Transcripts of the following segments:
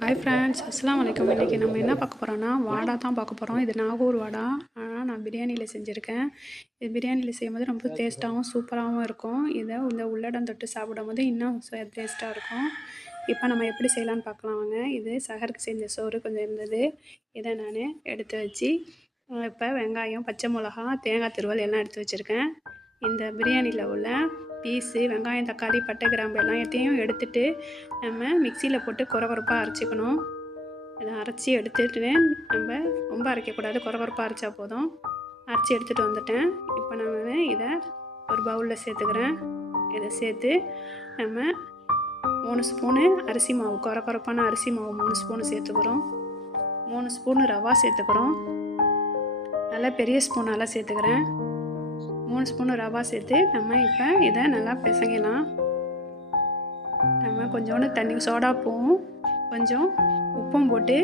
Hi friends, அஸ்ஸலாமு அலைக்கும். இன்றைக்கி நம்ம என்ன பார்க்க போகிறோன்னா வாடா தான் பார்க்க போகிறோம். இது நாகூர் வாடா. ஆனால் நான் பிரியாணியில் செஞ்சுருக்கேன். இது பிரியாணியில் செய்யும்போது ரொம்ப டேஸ்ட்டாகவும் சூப்பராகவும் இருக்கும். இதை இந்த உள்ளடம் தொட்டு சாப்பிடும்போது இன்னும் டேஸ்ட்டாக இருக்கும். இப்போ நம்ம எப்படி செய்யலான்னு பார்க்கலாம் வாங்க. இது சஹருக்கு செஞ்ச சோறு கொஞ்சம் இருந்தது. இதை நான் எடுத்து வச்சு இப்போ வெங்காயம், பச்சை மிளகா, தேங்காய் துருவல் எல்லாம் எடுத்து வச்சுருக்கேன். இந்த பிரியாணியில் உள்ள பீஸு, வெங்காயம், தக்காளி, பட்டை, கிராம்பு எல்லாத்தையும் எடுத்துகிட்டு நம்ம மிக்சியில் போட்டு கொரகொரப்பாக அரைச்சிக்கணும். இதை அரைச்சி எடுத்துகிட்டு நம்ம ரொம்ப அரைக்கக்கூடாது, கொரகொரப்பாக அரைச்சா போதும். அரைச்சி எடுத்துகிட்டு வந்துட்டேன். இப்போ நான் இதை ஒரு பவுலில் சேர்த்துக்கிறேன். இதை சேர்த்து நம்ம 3 ஸ்பூனு அரிசி மாவு, கொரகொரப்பான அரிசி மாவு 3 ஸ்பூனு சேர்த்துக்கிறோம். 3 ஸ்பூனு ரவா சேர்த்துக்கிறோம். நல்லா பெரிய ஸ்பூனால் சேர்த்துக்கிறேன். 3 ஸ்பூனு ரவா சேர்த்து நம்ம இப்போ இதை நல்லா பிசைக்கலாம். நம்ம கொஞ்சோண்டு தண்ணி, சோடாப்பூவும் கொஞ்சம் உப்பும் போட்டு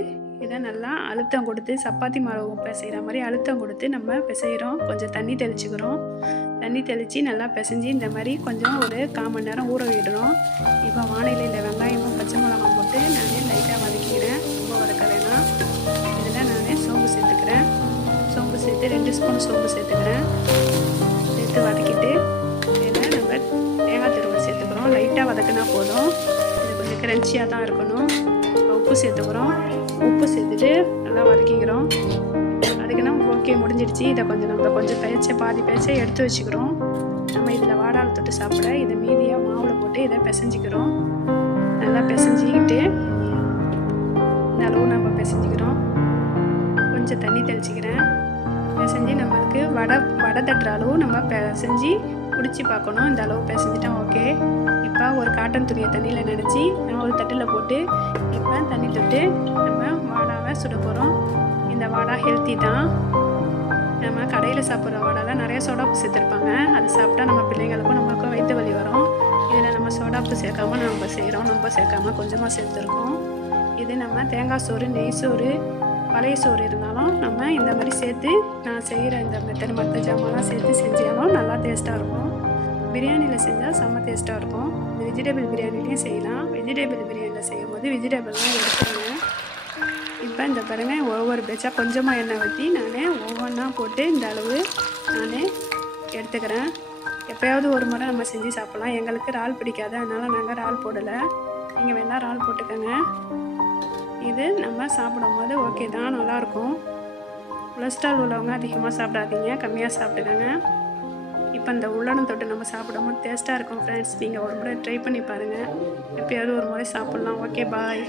இதை நல்லா அழுத்தம் கொடுத்து, சப்பாத்தி மாவு பிசைகிற மாதிரி அழுத்தம் கொடுத்து நம்ம பிசைகிறோம். கொஞ்சம் தண்ணி தெளிச்சுக்கிறோம். தண்ணி தெளித்து நல்லா பிசைஞ்சு இந்த மாதிரி கொஞ்சம் ஒரு 1/4 மணி நேரம் ஊற விடுறோம். இப்போ வானிலையில் வெங்காயமும் பச்சை மிளகாய் போட்டு நான் லைட்டாக வதக்கிக்கிறேன். ரொம்ப வதக்க வேணாம். இதில் நான் சோம்பு சேர்த்துக்கிறேன். சோம்பு சேர்த்து 2 ஸ்பூன் சோம்பு சேர்த்துக்கிறேன். சேர்த்து வதக்கிட்டு இதில் நம்ம தேங்காய் துருவல் சேர்த்துக்கிறோம். லைட்டாக வதக்கினா போதும். இது கொஞ்சம் கிரன்ச்சியாக தான் இருக்கணும். உப்பு சேர்த்துக்கிறோம். உப்பு சேர்த்துட்டு நல்லா வதக்கிக்கிறோம். அதுக்குன்னா ஓகே, முடிஞ்சிடுச்சு. இதை கொஞ்சம் பாதி பேச்ச எடுத்து வச்சுக்கிறோம். நம்ம இதில் வாடால் தொட்டு சாப்பிட இதை மீதியாக மாவில் போட்டு இதை பிசைஞ்சிக்கிறோம். நல்லா பிசைஞ்சிக்கிட்டு இந்த அளவு நம்ம பிசைஞ்சிக்கிறோம். கொஞ்சம் தண்ணி தெளிச்சிக்கிறேன். பிசைஞ்சு நம்மளுக்கு வடை தட்டுற அளவு நம்ம பிசைஞ்சு பிடிச்சி பார்க்கணும். இந்த அளவு பிசைஞ்சிட்டோம். ஓகே, இப்போ ஒரு காட்டன் துணியை தண்ணியில் நினச்சி நான் ஒரு தட்டில் போட்டு இப்போ தண்ணி தொட்டு நம்ம வாடாவை சுட போகிறோம். இந்த வாடா ஹெல்த்தி தான். நம்ம கடையில் சாப்பிட்ற வாடாவில் நிறைய சோடாப்பு சேர்த்துருப்பாங்க. அது சாப்பிட்டா நம்ம பிள்ளைங்களுக்கும் நமக்கும் வயிற்று வலி வரும். இதில் நம்ம சோடாப்பு சேர்க்காமல் நம்ம செய்கிறோம். நம்ம சேர்க்காமல் கொஞ்சமாக சேர்த்துருக்கோம். இது நம்ம தேங்காய் சோறு, நெய் சோறு, பழைய சோறு இருந்தாலும் நம்ம இந்த மாதிரி சேர்த்து நான் செய்கிற இந்த மெத்தட் மற்ற ஜாமான்லாம் சேர்த்து செஞ்சாலும் நல்லா டேஸ்ட்டாக இருக்கும். பிரியாணியில் செஞ்சால் செம்ம டேஸ்ட்டாக இருக்கும். வெஜிடபிள் பிரியாணிலையும் செய்யலாம். வெஜிடபிள் பிரியாணியில் செய்யும் போது வெஜிடபிள்லாம் எடுத்துருங்க. இப்போ இந்த பாருங்கள், ஒவ்வொரு பேட்சாக கொஞ்சமாக எண்ணெய் ஊற்றி நான் ஒவ்வொன்றா போட்டு இந்த அளவு நான் எடுத்துக்கிறேன். எப்போயாவது ஒரு முறை நம்ம செஞ்சு சாப்பிட்லாம். எங்களுக்கு இறால் பிடிக்காது, அதனால் நாங்கள் இறால் போடலை. நீங்கள் வேணால் இறால் போட்டுக்கோங்க. இது நம்ம சாப்பிடும் போது ஓகே தான், நல்லாயிருக்கும். கொலஸ்ட்ரால் உள்ளவங்க அதிகமாக சாப்பிடாதீங்க, கம்மியாக சாப்பிட்டுக்கோங்க. இப்போ இந்த உள்ளடம் தொட்டு நம்ம சாப்பிடும்போது டேஸ்ட்டாக இருக்கும் ஃப்ரெண்ட்ஸ். நீங்கள் ஒரு முறை ட்ரை பண்ணி பாருங்கள். எப்போயாவது ஒரு முறை சாப்பிட்லாம். ஓகே, பாய்.